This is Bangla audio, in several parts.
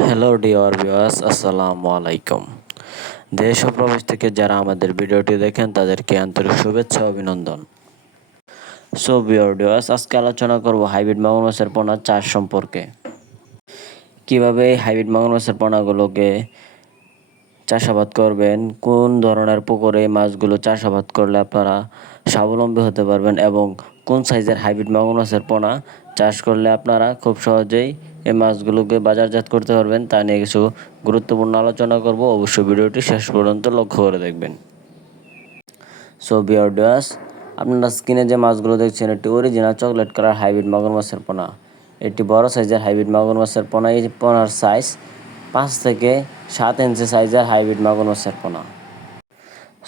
হ্যালো ডিয়ার ভিউয়ার্স আসসালামু আলাইকুম দেশ ও প্রবাস থেকে যারা আমাদের ভিডিওটি দেখেন, তাদেরকে আন্তরিক শুভেচ্ছা অভিনন্দন। সো বিয়ার ভিউয়ার্স আজকে আলোচনা করব হাইব্রিড মাগুর মাছের পোনা চাষ সম্পর্কে। কীভাবে হাইব্রিড মাগুর মাছের পোনাগুলোকে চাষাবাদ করবেন, কোন ধরনের পুকুরে মাছগুলো চাষাবাদ করলে আপনারা স্বাবলম্বী হতে পারবেন এবং কোন সাইজের হাইব্রিড মাগুর মাছের পোনা চাষ করলে আপনারা খুব সহজেই এই মাছগুলোকে বাজারজাত করতে পারবেন, তা নিয়ে কিছু গুরুত্বপূর্ণ আলোচনা করব। অবশ্যই ভিডিওটি শেষ পর্যন্ত লক্ষ্য করে দেখবেন। সো বিয়ার্ডাস আপনারা স্ক্রিনে যে মাছগুলো দেখছেন, এটি অরিজিনাল চকলেট কালার হাইব্রিড মাগুর মাছের পোনা। এটি বড় সাইজের হাইব্রিড মাগুর মাছের পোনা। এই পোনার সাইজ পাঁচ থেকে সাত ইঞ্চি সাইজের হাইব্রিড মাগুর মাছের পোনা।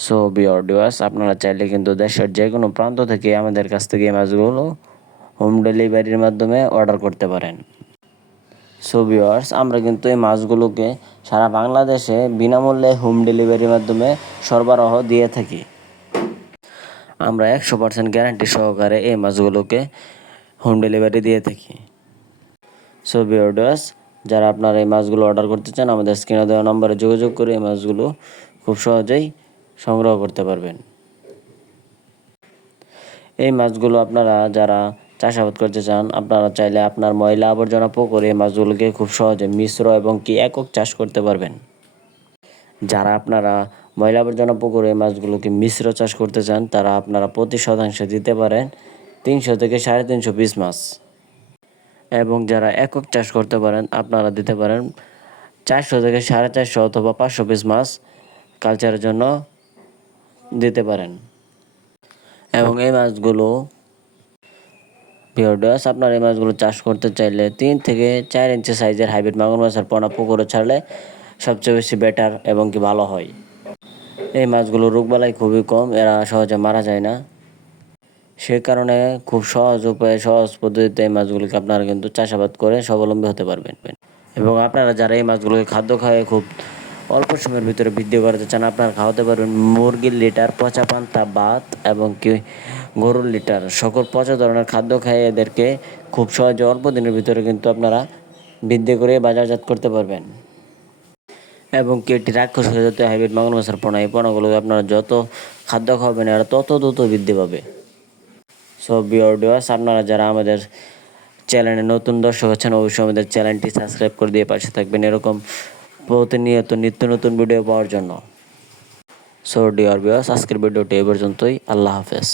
সো বিয়ার্ডাস আপনারা চাইলে কিন্তু দেশের যে কোনো প্রান্ত থেকে আমাদের কাছ থেকে এই মাছগুলো হোম ডেলিভারির মাধ্যমে অর্ডার করতে পারেন। সো ভিউয়ার্স আমরা কিন্তু এই মাছগুলোকে সারা বাংলাদেশে বিনামূল্যে হোম ডেলিভারির মাধ্যমে সরবরাহ দিয়ে থাকি। আমরা একশো পার্সেন্ট গ্যারান্টি সহকারে এই মাছগুলোকে হোম ডেলিভারি দিয়ে থাকি। সো ভিউয়ার্স যারা আপনারা এই মাছগুলো অর্ডার করতে চান, আমাদের স্ক্রিনে দেওয়া নম্বরে যোগাযোগ করে এই মাছগুলো খুব সহজেই সংগ্রহ করতে পারবেন। এই মাছগুলো আপনারা যারা চাষাবাদ করতে চান, আপনারা চাইলে আপনার ময়লা আবর্জনা পুকুরে মাছগুলোকে খুব সহজে মিশ্র এবং কি একক চাষ করতে পারবেন। যারা আপনারা ময়লা আবর্জনা পুকুরে মাছগুলোকে মিশ্র চাষ করতে চান, তারা আপনারা প্রতি শতাংশে দিতে পারেন তিনশো থেকে সাড়ে তিনশো পিস মাছ। এবং যারা একক চাষ করতে পারেন, আপনারা দিতে পারেন চারশো থেকে সাড়ে চারশো অথবা পাঁচশো পিস মাছ কালচারের জন্য দিতে পারেন। এবং এই মাছগুলো ভিওডাস আপনার এই মাছগুলো চাষ করতে চাইলে তিন থেকে চার ইঞ্চি সাইজের হাইব্রিড মাগুর মাছের পোনা পুকুরে ছাড়লে সবচেয়ে বেশি বেটার এবং কি ভালো হয়। এই মাছগুলো রোগবালাই খুবই কম, এরা সহজে মারা যায় না। সে কারণে খুব সহজ উপায়ে, সহজ পদ্ধতিতে এই মাছগুলোকে আপনারা কিন্তু চাষাবাদ করে স্বাবলম্বী হতে পারবেন। এবং আপনারা যারা এই মাছগুলোকে খাদ্য খায়, খুব অল্প সময়ের ভিতরে বৃদ্ধি করাতে চান, আপনারা খাওয়াতে পারবেন মুরগির লিটার পচা পান্তা, ভাত এবং কি গরুর লিটার। সকল পচা ধরনের খাদ্য খায় এদেরকে খুব সহজে অল্প দিনের ভিতরে কিন্তু আপনারা বৃদ্ধি করে বাজারজাত করতে পারবেন। এবং কি এটি রাক্ষস হয়ে যেতে হাইব্রিড মাগুর মাছের পোনা, এই পোনাগুলো আপনারা যত খাদ্য খাওয়াবেন, এরা তত দ্রুত বৃদ্ধি পাবে। সো বিওর্ডিওয়াস আপনারা যারা আমাদের চ্যানেলে নতুন দর্শক আছেন, অবশ্যই আমাদের চ্যানেলটি সাবস্ক্রাইব করে দিয়ে পাশে থাকবেন। এরকম প্রতিনিয়ত নিত্য নতুন ভিডিও পাওয়ার জন্য। সো ডিয়ার বিয়াস আজকের ভিডিওটি এ পর্যন্তই। আল্লাহ হাফেজ।